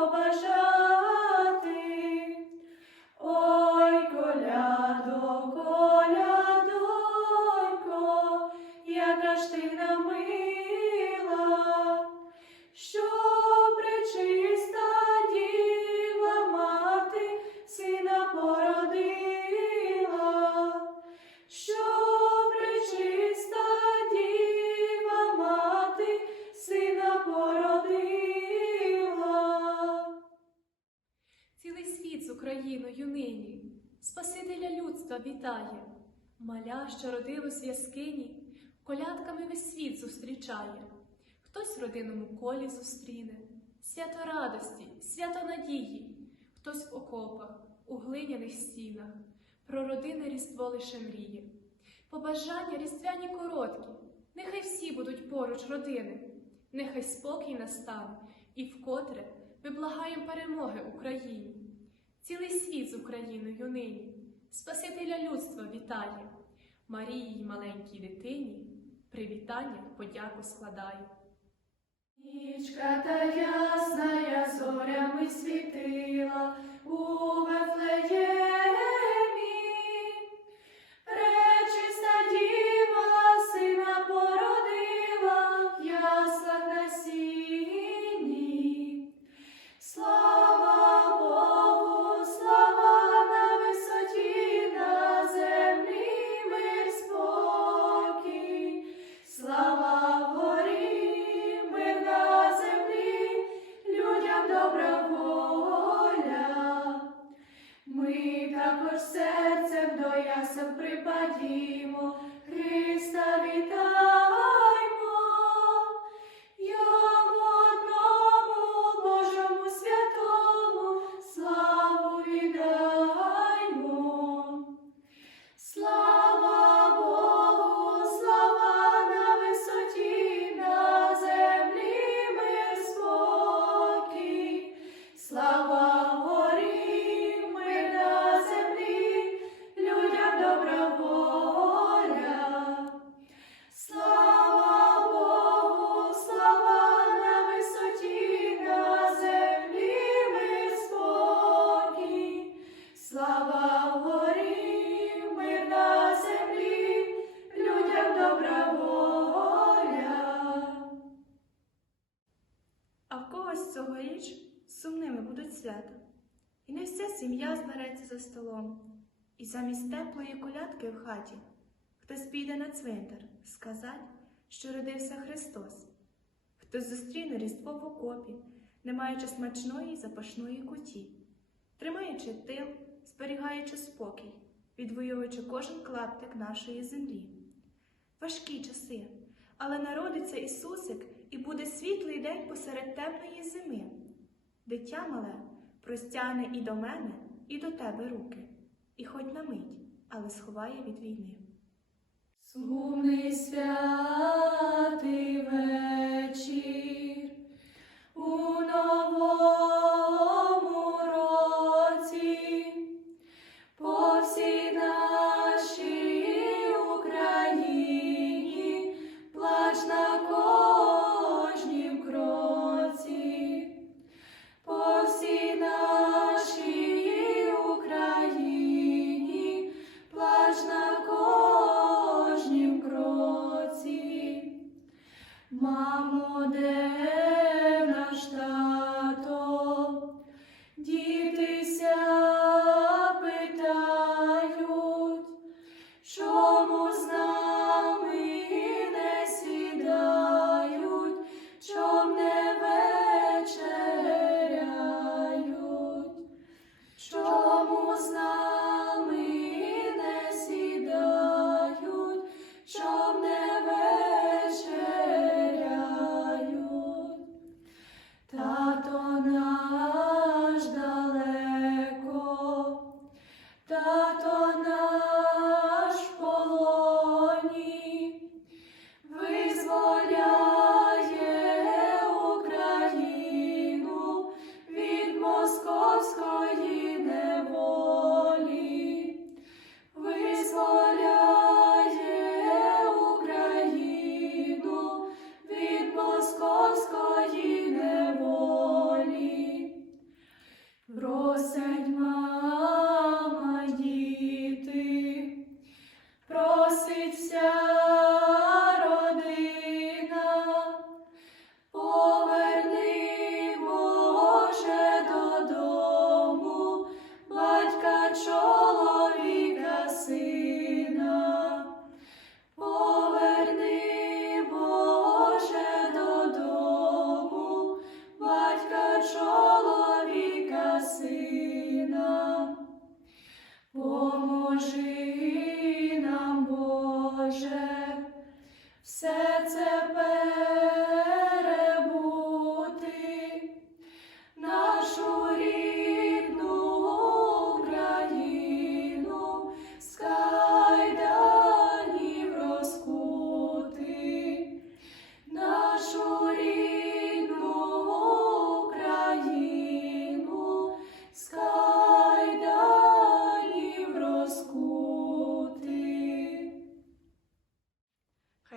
побажати, ой коляду, колядонько, яка ж ти намила, що причиста діва мати сина породила, що причиста діва мати сина породила. Україною нині, Спасителя людства вітає, маля, що родилось в яскині, колядками весь світ зустрічає. Хтось в родинному колі зустріне, свято радості, свято надії, хтось в окопах, у глиняних стінах, про родинне різдво лише мріє. Побажання різдвяні короткі, нехай всі будуть поруч родини, нехай спокій настане, і вкотре ми благаємо перемоги Україні. Цілий світ з Україною нині, Спасителя людства вітає, Марії й маленькій дитині привітання подяку складає. Нічка та ясна зорями світила у Вифлеємі. Також серцем до ясен припадімо, Христа вітаймо, сім'я збереться за столом, і замість теплої колядки в хаті хтось піде на цвинтар сказать, що родився Христос, хтось зустріне різдво в окопі, не маючи смачної запашної куті, тримаючи тил, зберігаючи спокій, відвоюючи кожен клаптик нашої землі. Важкі часи, але народиться Ісусик і буде світлий день посеред темної зими. Дитя мале простягне і до мене, і до тебе руки, і хоч на мить, але сховає від війни. Сумний святий вечір у новому Мамо, де наш тато? Дітися питають, чому з нами не сідають, чом не вечеряють, чому з нами не сідають, чом не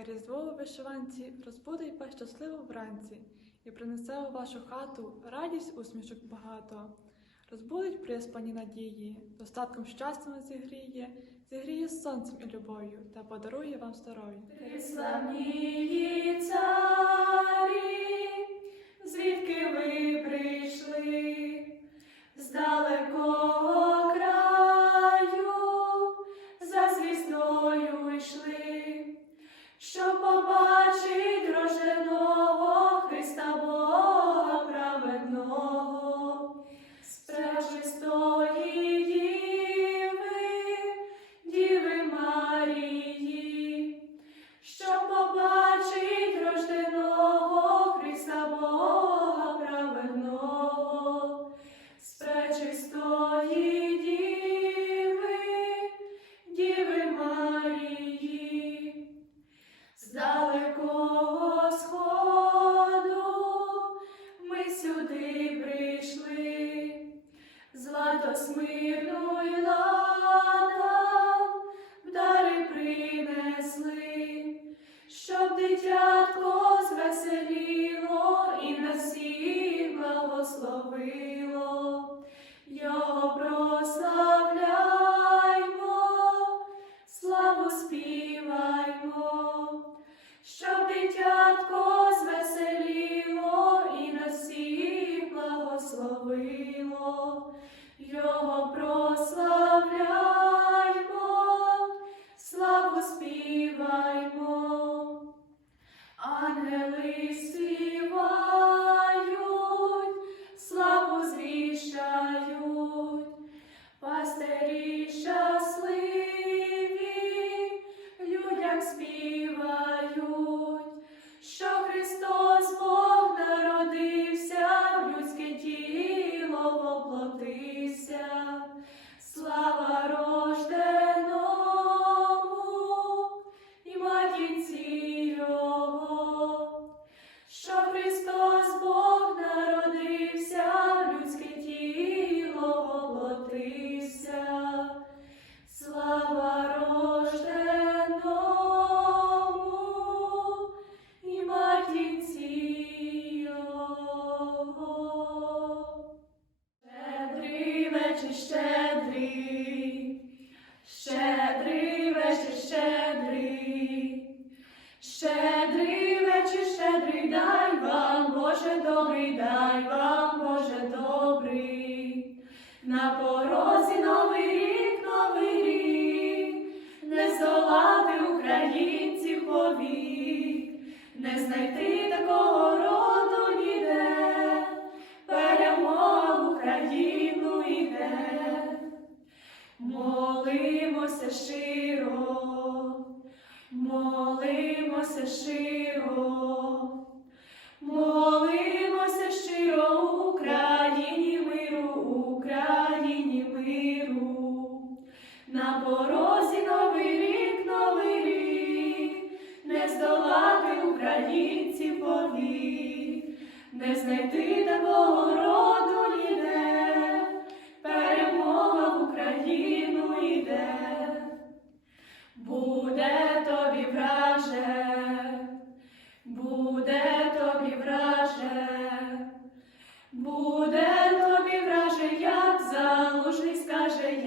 Різдво у вишиванці розбудить вас щасливо вранці і принесе у вашу хату радість усмішок багато. Розбудить приспані надії, достатком щастя зігріє, зігріє сонцем і любов'ю та подарує вам здоров'я. Славні царі, звідки ви прийшли з далекого благословило. Його прославляймо, славу співаймо, ангели Добрий, дай вам, Боже добрий, на порозі новий рік, новий рік, не здолати українців повік, не знайти такого роду ніде. Перемога в Україну йде, молимося щиро, молимося щиро, молимося щиро Україні миру, Україні миру, на порозі новий рік,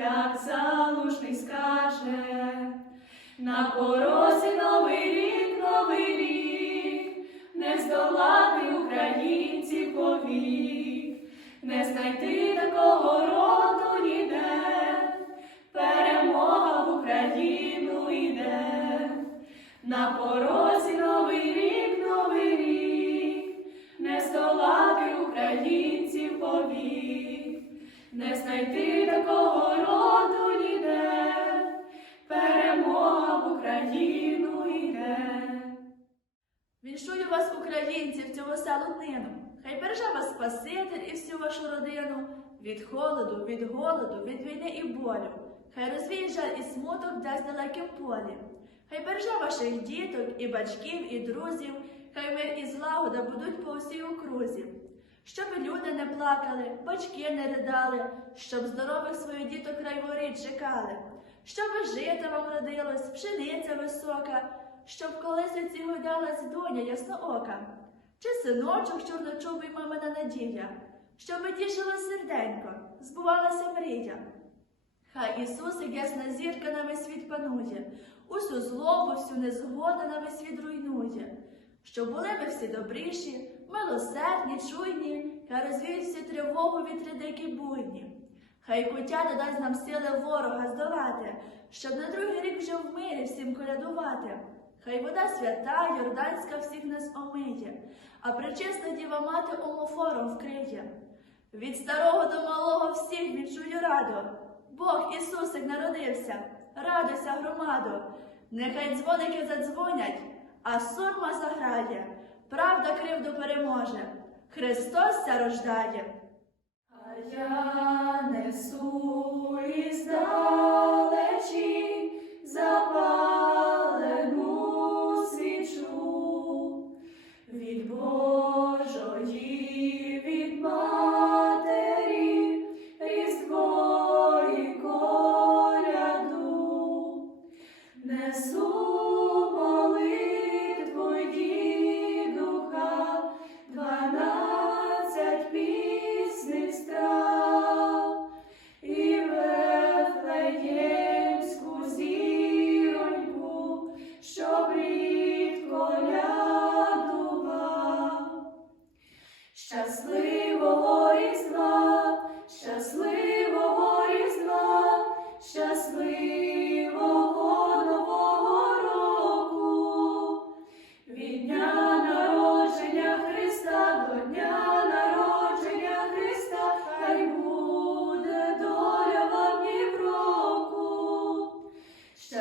як залужний скаже, на порозі новий рік, новий рік, не здолати українців повік, не знайти такого роду ніде, перемога в Україну йде, на порозі новий рік, новий рік, не здолати повік, не знайти такого роду ніде, перемога в Україну йде. Віншую вас, українців, цього селотнину. Хай береже вас Спаситель і всю вашу родину від холоду, від голоду, від війни і болю. Хай розвій жаль і смуток дасть далеким полі. Хай береже ваших діток, і батьків, і друзів, хай мир і злагода будуть по всій окрузі. Щоб люди не плакали, батьки не ридали, щоб здорових своїх діток край воріт чекали, щоб жити вам родилось, пшениця висока, щоб колесиці гойдалась доня ясноока, чи синочок чорночубий мамина надія, щоб тішило серденько, збувалася мрія. Хай Ісусик, ясна зірка на весь світ панує, усю злобу, всю незгоду на весь світ руйнує. Щоб були ми всі добріші, милосердні, чуйні, хай розвіють всі тривогу вітри дикі буйні. Хай кутя дасть нам сили ворога здолати, щоб на другий рік вже в мирі всім колядувати. Хай вода свята, Йорданська всіх нас омиє, а пречисна діва мати омофором вкриє. Від старого до малого всіх відчую раду. Бог Ісусик народився, радуйся, громадо. Нехай дзвоники задзвонять, а сурма заграє, правда кривду переможе, Христос ся рождає. А я несу іздалечі запалену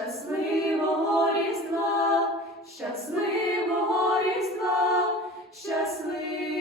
Щасливого Різдва, щасливого Різдва, щасливого